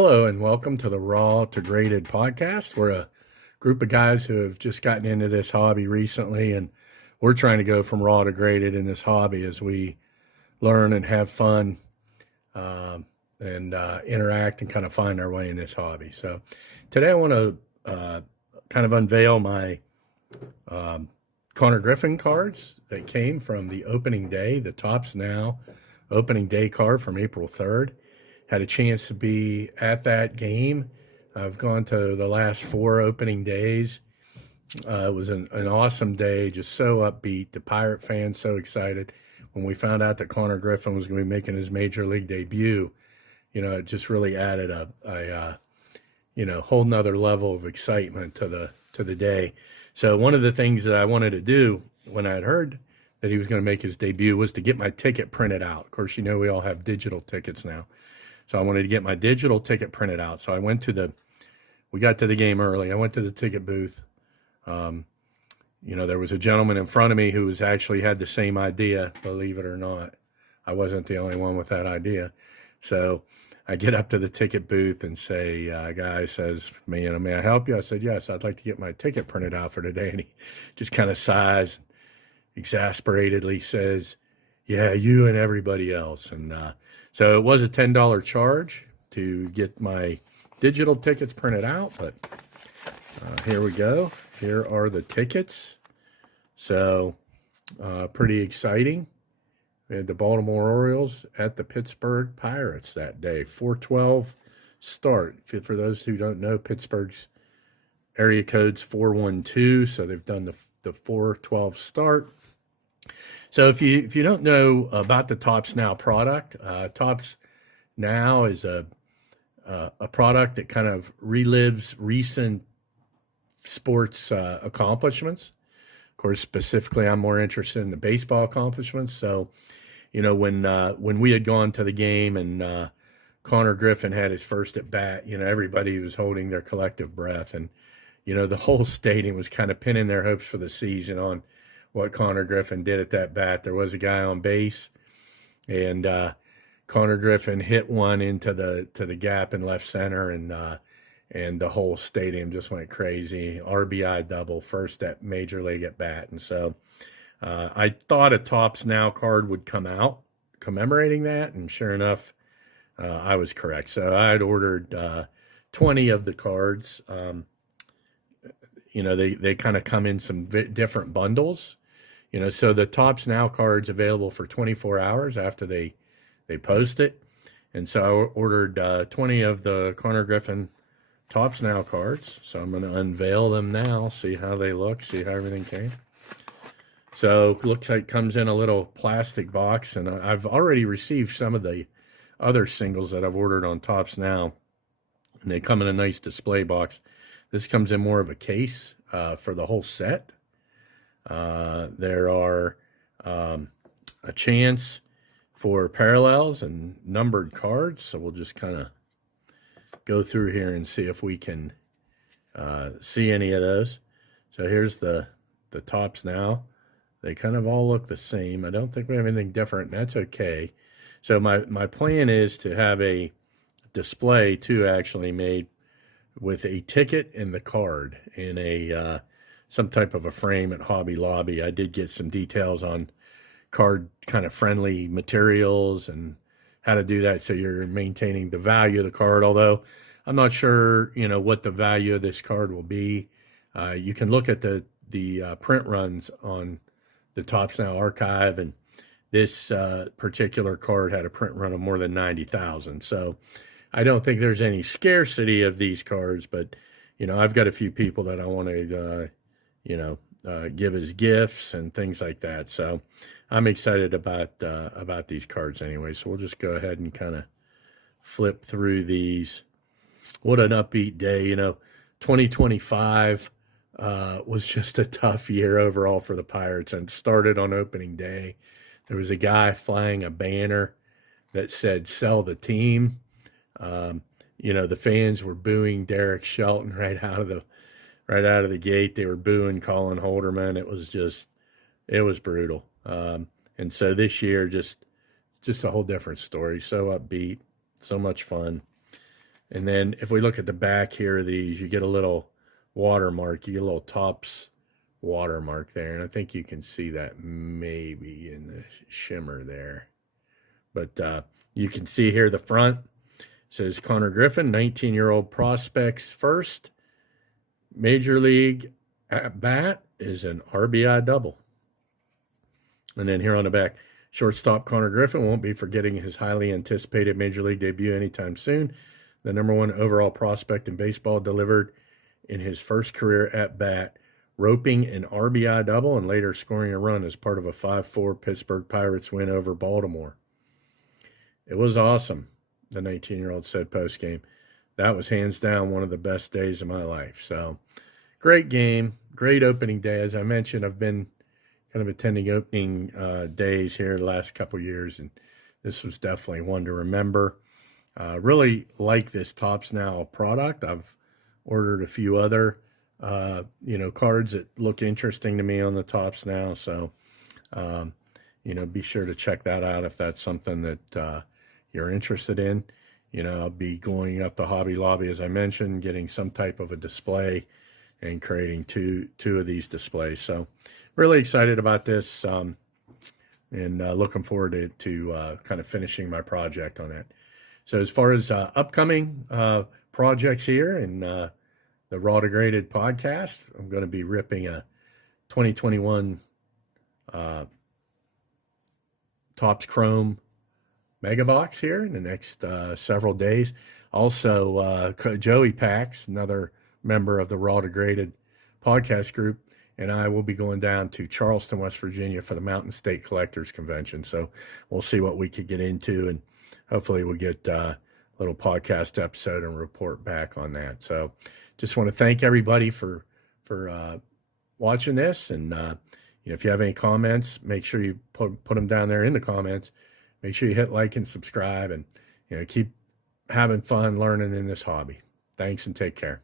Hello and welcome to the Raw to Graded podcast. We're a group of guys who have just gotten into this hobby recently, and we're trying to go from raw to graded in this hobby as we learn and have fun and interact and kind of find our way in this hobby. So today I want to kind of unveil my Konnor Griffin cards that came from the opening day, the Topps Now opening day card from April 3rd. Had a chance to be at that game. I've gone to the last 4 opening days. It was an awesome day, just so upbeat. The Pirate fans so excited. When we found out that Konnor Griffin was going to be making his major league debut, it just really added a whole nother level of excitement to the day. So one of the things that I wanted to do when I had heard that he was going to make his debut was to get my ticket printed out. Of course, we all have digital tickets now. So I wanted to get my digital ticket printed out. So we got to the game early. I went to the ticket booth. There was a gentleman in front of me who actually had the same idea, believe it or not. I wasn't the only one with that idea. So I get up to the ticket booth and say, a guy says, may I help you? I said, yes, I'd like to get my ticket printed out for today. And he just kind of sighs, exasperatedly says, yeah, you and everybody else. And so it was a $10 charge to get my digital tickets printed out, but here we go. Here are the tickets. So pretty exciting. We had the Baltimore Orioles at the Pittsburgh Pirates that day. 412 start. For those who don't know, Pittsburgh's area code's 412, so they've done the 412 start. So if you don't know about the Topps Now product, Topps Now is a product that kind of relives recent sports accomplishments. Of course, specifically, I'm more interested in the baseball accomplishments. So, when we had gone to the game and Konnor Griffin had his first at bat, everybody was holding their collective breath, and the whole stadium was kind of pinning their hopes for the season on what Konnor Griffin did at that bat. There was a guy on base, and Konnor Griffin hit one into the gap in left center, and the whole stadium just went crazy. RBI double, first at major league at bat. And so I thought a Topps Now card would come out commemorating that, and sure enough, I was correct. So I had ordered 20 of the cards. They kind of come in some different bundles. So the Topps Now card's available for 24 hours after they post it. And so I ordered 20 of the Konnor Griffin Topps Now cards. So I'm going to unveil them now, see how they look, see how everything came. So it looks like it comes in a little plastic box, and I've already received some of the other singles that I've ordered on Topps Now, and they come in a nice display box. This comes in more of a case for the whole set. There are a chance for parallels and numbered cards, so we'll just kind of go through here and see if we can see any of those. So here's the Topps Now. They kind of all look the same. I don't think we have anything different, and that's okay. So my plan is to have a display too, actually made with a ticket and the card in a some type of a frame at Hobby Lobby. I did get some details on card kind of friendly materials and how to do that so you're maintaining the value of the card, although I'm not sure what the value of this card will be. You can look at the print runs on the Topps Now archive, and this particular card had a print run of more than 90,000. So I don't think there's any scarcity of these cards, but I've got a few people that I want to give as gifts and things like that. So I'm excited about these cards anyway. So we'll just go ahead and kind of flip through these. What an upbeat day. 2025 was just a tough year overall for the Pirates, and started on opening day. There was a guy flying a banner that said "Sell the team." The fans were booing Derek Shelton right out of the gate. They were booing Colin Holderman. It was brutal. And so this year, just a whole different story. So upbeat, so much fun. And then if we look at the back here of these, you get a little watermark. You get a little Topps watermark there. And I think you can see that maybe in the shimmer there. But you can see here the front. It says Konnor Griffin, 19-year-old prospects first. Major League at bat is an RBI double. And then here on the back, shortstop Konnor Griffin won't be forgetting his highly anticipated Major League debut anytime soon. The #1 overall prospect in baseball delivered in his first career at bat, roping an RBI double and later scoring a run as part of a 5-4 Pittsburgh Pirates win over Baltimore. It was awesome, the 19-year-old said post-game. That was hands down one of the best days of my life. So, great game, great opening day. As I mentioned, I've been kind of attending opening days here the last couple years, and this was definitely one to remember. Really like this Topps Now product. I've ordered a few other, cards that look interesting to me on the Topps Now. So, be sure to check that out if that's something that you're interested in. I'll be going up to Hobby Lobby, as I mentioned, getting some type of a display and creating two of these displays. So really excited about this and looking forward to kind of finishing my project on that. So as far as upcoming projects here in the Raw Degraded podcast, I'm going to be ripping a 2021 Topps Chrome Mega Box here in the next several days. Also, Joey Pax, another member of the Raw Degraded podcast group, and I will be going down to Charleston, West Virginia for the Mountain State Collectors Convention. So we'll see what we could get into, and hopefully we'll get a little podcast episode and report back on that. So just want to thank everybody for watching this, and if you have any comments, make sure you put them down there in the comments. Make sure you hit like and subscribe, and keep having fun learning in this hobby. Thanks and take care.